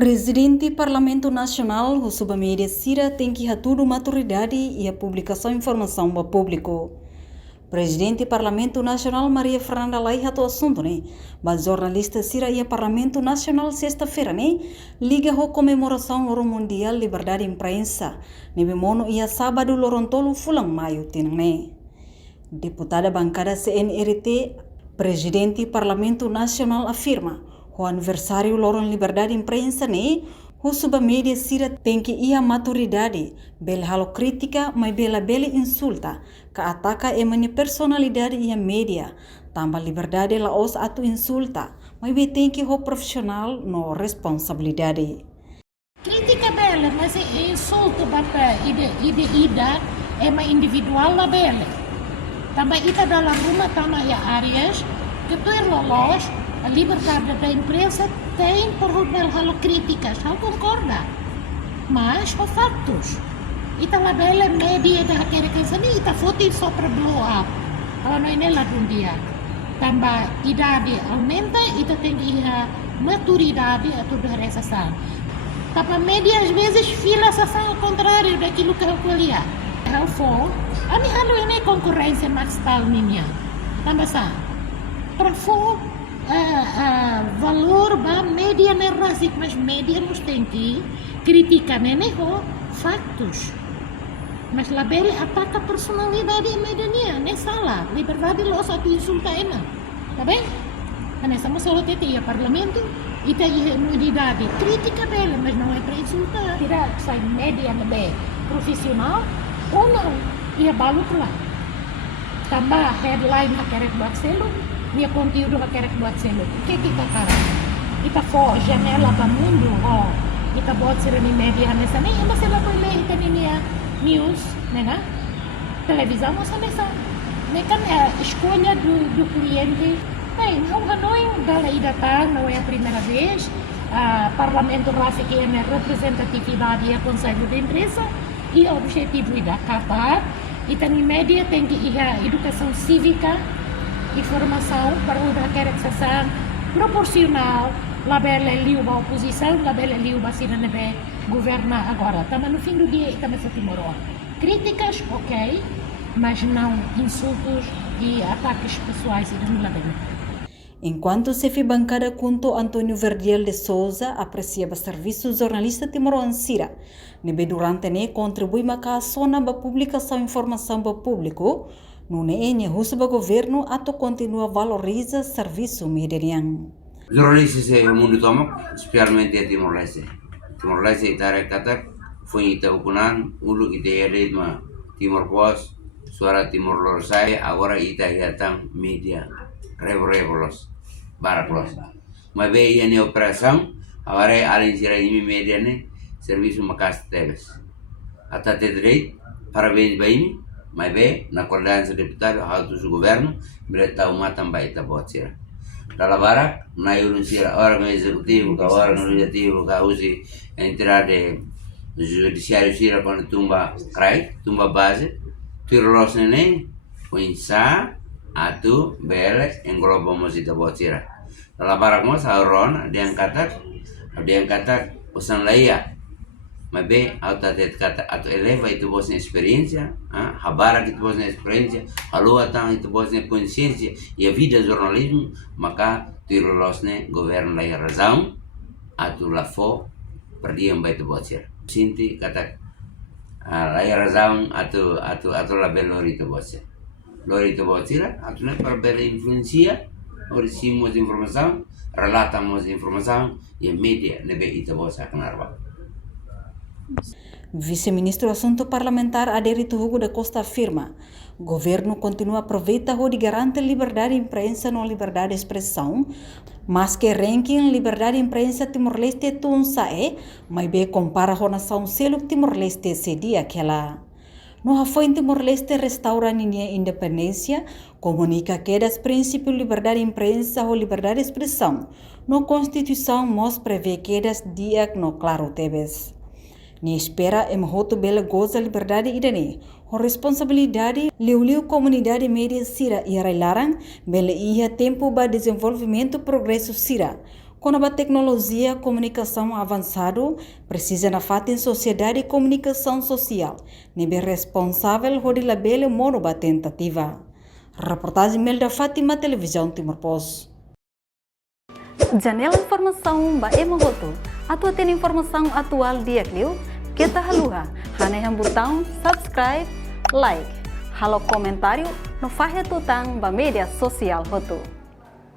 Presidente Parlamento Nacional, o submedia Sira tem que tudo maturidade e a publicação de informação para o público. Presidente Parlamento Nacional Maria Fernanda Lai hato assunto né, mas jornalista Sira e Parlamento Nacional sexta-feira né, liga a comemoração do Mundial Liberdade de Imprensa, nebe mono ia sábado lorontolo fulang maio tinang né. Deputada bancada CNRT, Presidente Parlamento Nacional afirma o aniversário Lorong Liberdade de Imprensa ne, o submedia Sira tem que ia maturidade, bela halo crítica, mas bela insulta, que ataca a minha personalidade e a mídia, também liberdade la os atu insulta, mas be tem que o profissional no responsabilidade. Crítica bela, mas é insulto bapa ida é uma individual la bela. Também ita dalam rumah também áreas que tu lolos a liberdade da imprensa tem por halo críticas, não concorda. Mas com factos. Ita la bela media da querem sani ita foto só para blow up. Kalau ini lah dunia. Tambah idade aumenta, ita tem a maturidade atau da essa. Tapi media às vezes fila ao contrário daquilo que eu queria. Eu for, a mim halo ini concorrência mais tal minha. Tambah sa. Para for valor ba media nerasik, mas media nos tem que criticar neho factos. Mas la bela ataca personalidade mediania, nem salah. Liberdade lo satu insulta ena. Tá bem? Karena sama solo tete ya parlamento, ita ia unidade crítica bela, mas não é para insultar. Tidak sai media lebih profissional ou não. Ia balu lah. Tambah headline akerek buat selo. Minha conteúdo vai querer buat selo. O que kita cara? Kita for janela para mundo, kita buat selo ni media nessa nem, mas ela vai ler kita ni news, né? Televisão masa nessa. Né kan escolha do cliente. Bem, não Hanoi dala datang, não é a primeira vez. Parlamento Rasa que é a representatividade e a Conselho de Imprensa e o objetivo é da capar. E também média tem que ir a educação cívica, informação para o da proporcional, labela liu a oposição, labela liu a sina nebe governa agora. Também no fim do dia também se timorou. Críticas, ok, mas não insultos e ataques pessoais e não labela. Enquanto chefe bancada Kunto Antônio Verdiel de Souza apreciava serviço jornalista Timoron Sira, nebe durante ne contribui maka sona ba publicação informação para público, no ne husuba governo atau continua valoriza serviço median. Jornalistas é o mundo tomo, especialmente a Timor-Leste. Timor-Leste tarik katak, foi itabukunan, ulu kita ada ma Timor Post, suara Timor Leste, agora ita hiatang media, revolos, baraklos. Mas bem a operação, agora além de ir media ne, serviço makas teves. Até direito, parabéns bem. Mas bem, na coordenadora deputada, alto do governo, berita umat também está bom ser. Dalam barak, na urusira órgão executivo, que órgão legislativo, que usi entrar de judiciário sira quando tumba base, tirlos nene, punsa, atu, bele, engloba musita bom ser. Dalam barak mas, auron, dia yang kata, usan laia. Mas bem, atau eleva itu bosnya experiência, habara itu bosnya experiência, halua tang itu bosnya consciência, e a vida jornalismo, maka tirolosne governo lai razão, atau la fo perdiam itu bosnya. Sinti kata lai razão atau la belori itu bosnya. Lori itu bosnya, atau ne para bela influencia, recebemos informação, relatamos informação, e a mídia nebe itu bosnya kenarba. Vice-ministro Assunto Parlamentar Aderito Hugo da Costa afirma: o governo continua a aproveitar o de garante liberdade de imprensa não liberdade de expressão, mas que ranking liberdade de imprensa Timor-Leste tunsa mas bem compara a nação selo Timor-Leste cedia aquela. No foi em Timor-Leste restaura a independência, comunica que das princípios liberdade de imprensa ou liberdade de expressão, no Constituição mos prevê que das dia no claro tebes. Ni espera hoto bela goza liberdade idane. O responsabilidade liu comunidade média sira e larang bela ia tempo ba desenvolvimento progresso sira. Com a tecnologia comunicação avançado, precisa na fatin sociedade e comunicação social, nível responsável de labele mono ba tentativa. Reportagem Melda Fátima, Televisão Timor-Poste. Janela informação ba emogoto. Atua tem informação atual dia clio. Kita haluha, haneham botão subscribe, like, halo comentário no fahe tutang ba media sosial hotu.